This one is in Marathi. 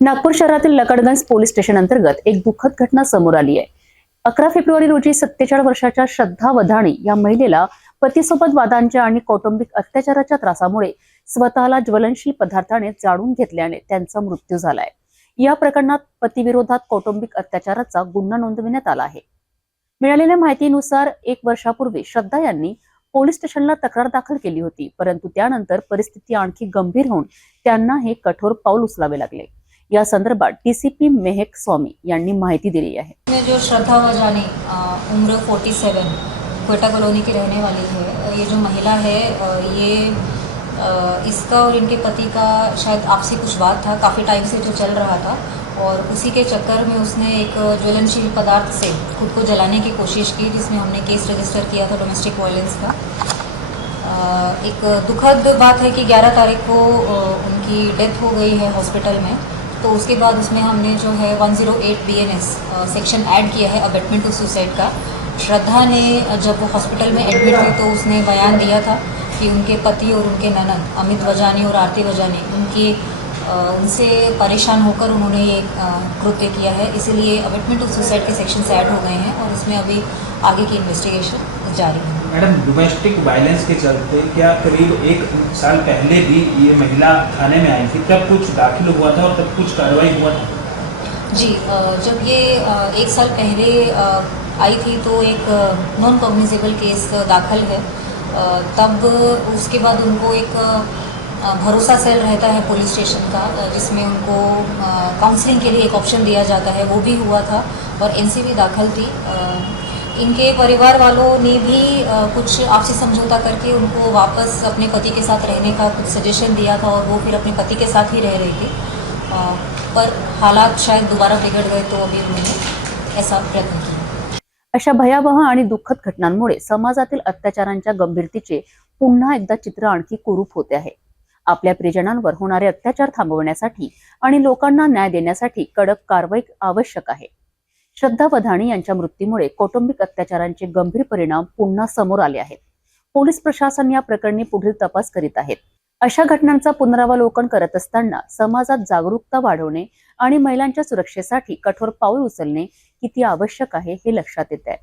नागपूर शहरातील लकडगंज पोलीस स्टेशन अंतर्गत एक दुःखद घटना समोर आली आहे। 11 फेब्रुवारी रोजी 47 वर्षाच्या श्रद्धा वधाणी या महिलेला पतीसोबत वादांच्या आणि कौटुंबिक अत्याचाराच्या त्रासामुळे स्वतःला ज्वलनशील पदार्थाने जाळून घेतल्याने त्यांचा मृत्यू झालाय। या प्रकरणात पतीविरोधात कौटुंबिक अत्याचाराचा गुन्हा नोंदविण्यात आला आहे। मिळालेल्या माहितीनुसार 1 वर्षापूर्वी श्रद्धा यांनी पोलीस स्टेशनला तक्रार दाखल केली होती, परंतु त्यानंतर परिस्थिती आणखी गंभीर होऊन त्यांना हे कठोर पाऊल उचलावे लागले। या संदर्भात डीसीपी मेहक स्वामी यांनी माहिती दिली आहे। जो श्रद्धा वजानी उम्र 47 क्वेटा कॉलोनी की रहने वाली है। ये जो महिला है ये इसका और इनके पति का शायद आपसी कुछ बात था, काफ़ी टाइम से जो चल रहा था, और उसी के चक्कर में उसने एक ज्वलनशील पदार्थ से खुद को जलाने की कोशिश की, जिसमें हमने केस रजिस्टर किया था डोमेस्टिक वायलेंस का। एक दुखद बात है कि 11 तारीख को उनकी डेथ हो गई है हॉस्पिटल में। तो उसके बाद उसमें हमने जो है 108 BNS सेक्शन ऐड किया है अबेटमेंट टू सुसाइड का। श्रद्धा ने जब वो हॉस्पिटल में एडमिट हुई तो उसने बयान दिया था कि उनके पति और उनके ननद अमित वजानी और आरती वजानी उनसे परेशान होकर उन्होंने ये कृत्य किया है, इसीलिए अबेटमेंट टू सुसाइड के सेक्शंस ऐड हो गए हैं और इसमें अभी आगे की इन्वेस्टिगेशन जारी है। मैडम, डोमेस्टिक वायलेंस के चलते क्या करीब 1 साल पहले भी ये महिला थाने में आई थी, तब कुछ दाखिल हुआ था और तब कुछ कार्रवाई हुआ था? जी, जब ये 1 साल पहले आई थी तो एक नॉन कॉग्निजेबल केस दाखिल है। तब उसके बाद उनको एक भरोसा सेल रहता है पुलिस स्टेशन का, जिसमें उनको काउंसलिंग के लिए एक ऑप्शन दिया जाता है, वो भी हुआ था और एनसीबी दाखिल थी। इनके परिवार वालों ने भी कुछ आपसी समझौता करके उनको वापस अपने पति के साथ रहने का कुछ सजेशन दिया था और वो फिर अपने पति के साथ ही रह रही थी, पर हालात शायद दोबारा बिगड़ गए तो अभी उन्होंने ऐसा प्रयत्न किया। अशा भयावह आणि दुःखद घटनांमुळे समाजातील अत्याचारांच्या गंभीरतेचे पुन्हा एकदा चित्र आणखी कुरूप होते आहे। आपल्या प्रियजनांवर होणारे अत्याचार थांबवण्यासाठी आणि लोकांना न्याय देण्यासाठी कडक कारवाई आवश्यक आहे। श्रद्धा वधाणी यांच्या मृत्यूमुळे कौटुंबिक अत्याचारांचे गंभीर परिणाम पुन्हा समोर आले आहेत। पोलीस प्रशासन या प्रकरणी पुढील तपास करीत आहेत। अशा घटनांचा पुनरावलोकन करत असताना समाजात जागरूकता वाढवणे आणि महिलांच्या सुरक्षेसाठी कठोर पाऊल उचलणे किती आवश्यक आहे हे लक्षात येत आहे।